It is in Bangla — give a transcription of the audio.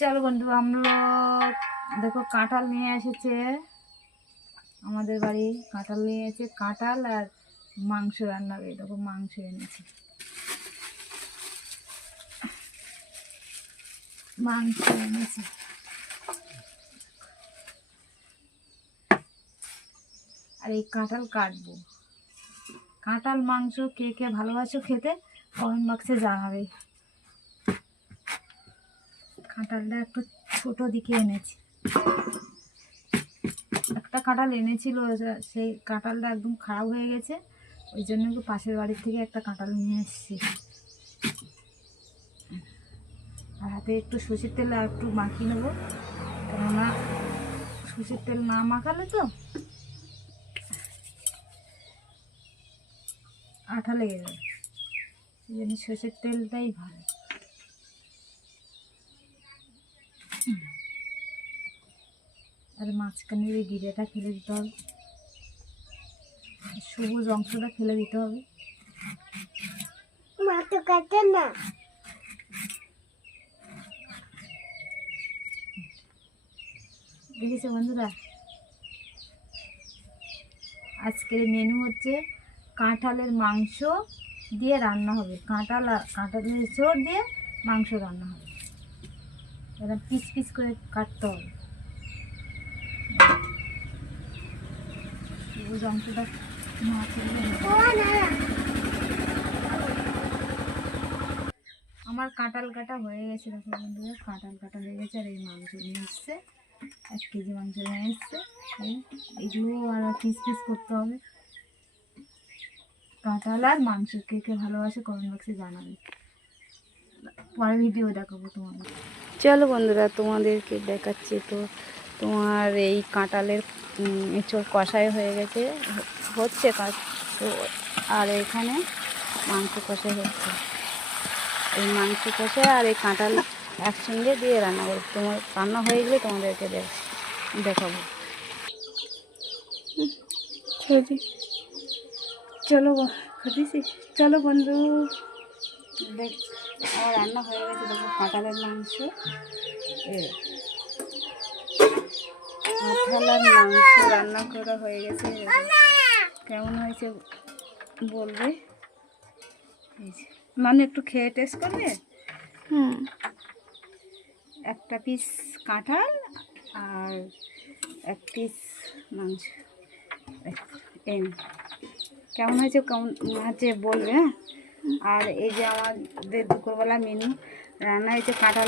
চলো বন্ধু, আমরা দেখো কাঁঠাল নিয়ে এসেছে আমাদের বাড়ি। কাঁঠাল নিয়ে এসেছে, কাঁঠাল আর মাংস রান্না হবে। দেখো মাংস এনেছে, মাংস এনেছে। আর এই কাঁঠাল কাটবো। কাঁঠাল মাংস কে কে ভালোবাসো খেতে কমেন্ট বক্সে জানাবে। কাঁঠালটা একটু ছোট দিকে এনেছি। একটা কাঁঠাল এনেছিল, সেই কাঁঠালটা একদম খারাপ হয়ে গেছে, ওই জন্য একটু পাশের বাড়ির থেকে একটা কাঁঠাল নিয়ে এসেছি। আর হাতে একটু সর্ষের তেল আর একটু মাখিয়ে নেবো, কেননা সর্ষের তেল না মাখালে তো আঠা লেগে যাবে, সেই জন্য সর্ষের তেলটাই ভালো। আর মাঝখানের এই গিরেটা ফেলে দিতে হবে, সবুজ অংশটা ফেলে দিতে হবে। না দেখেছো বন্ধুরা, আজকের মেনু হচ্ছে কাঁঠালের মাংস দিয়ে রান্না হবে। কাঁঠাল আর কাঁঠালের ঝোল দিয়ে মাংস রান্না হবে। এবার পিস পিস করে কাটতে হবে, সবুজ অংশটা না ফেললে। আমার কাঁঠাল কাটা হয়ে গেছে, দেখো বন্ধুরা, কাঁঠাল কাটা হয়ে গেছে। আর এই মাংস নিয়ে এসছে, 1 কেজি মাংস নিয়ে এসছে। এগুলো আর পিস পিস করতে হবে। কাঁঠাল আর মাংস কে কে ভালোবাসে কমেন্ট বক্সে জানাবে। পরে ভিডিও দেখাবো তোমাদের। চলো বন্ধুরা, তোমাদেরকে দেখাচ্ছি। তো তোমার এই কাঁঠালের এঁচোড় কষাই হয়ে গেছে, হচ্ছে কাজ তো। আর এখানে মাংস কষাই হচ্ছে। এই মাংস কষা আর এই কাঁঠাল একসঙ্গে দিয়ে রান্না করবো। তোমার রান্না হয়ে গেলে তোমাদেরকে দেখাবো। চলো খাটিছি, চলো বন্ধু দেখ। আমার রান্না হয়ে গেছে, দেখো কাঁঠালের মাংস। কাঁঠালের মাংস রান্না করা হয়ে গেছে। কেমন হয়েছে বলবে, মানে একটু খেয়ে টেস্ট করবে। একটা পিস কাঁঠাল আর 1 পিস মাংস। কেমন হয়েছে বলবে। হ্যাঁ, আর এই যে আমাদের দুপুরবেলা মেনু রান্না হয়েছে কাঁঠাল